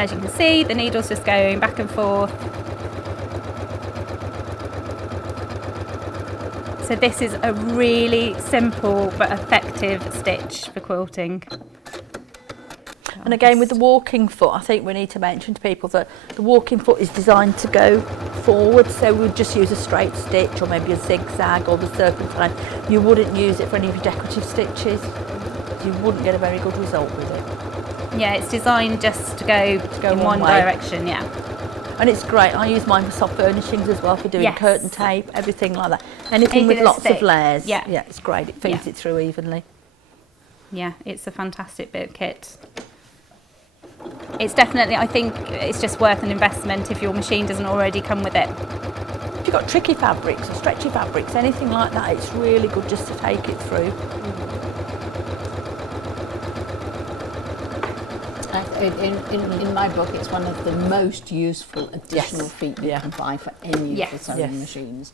And as you can see, the needle's just going back and forth. So this is a really simple but effective stitch for quilting. And again, with the walking foot, I think we need to mention to people that the walking foot is designed to go forward, so we'd just use a straight stitch or maybe a zigzag or the serpentine. You wouldn't use it for any of your decorative stitches. You wouldn't get a very good result with it. Yeah, it's designed just to go in one direction, yeah. And it's great. I use mine for soft furnishings as well, for doing curtain tape, everything like that. Anything with lots of layers. Yeah, it's great. It feeds it through evenly. Yeah, it's a fantastic bit of kit. It's definitely, I think it's just worth an investment if your machine doesn't already come with it. If you've got tricky fabrics or stretchy fabrics, anything like that, it's really good just to take it through. In my book, it's one of the most useful additional feet you can buy for any of the sewing machines.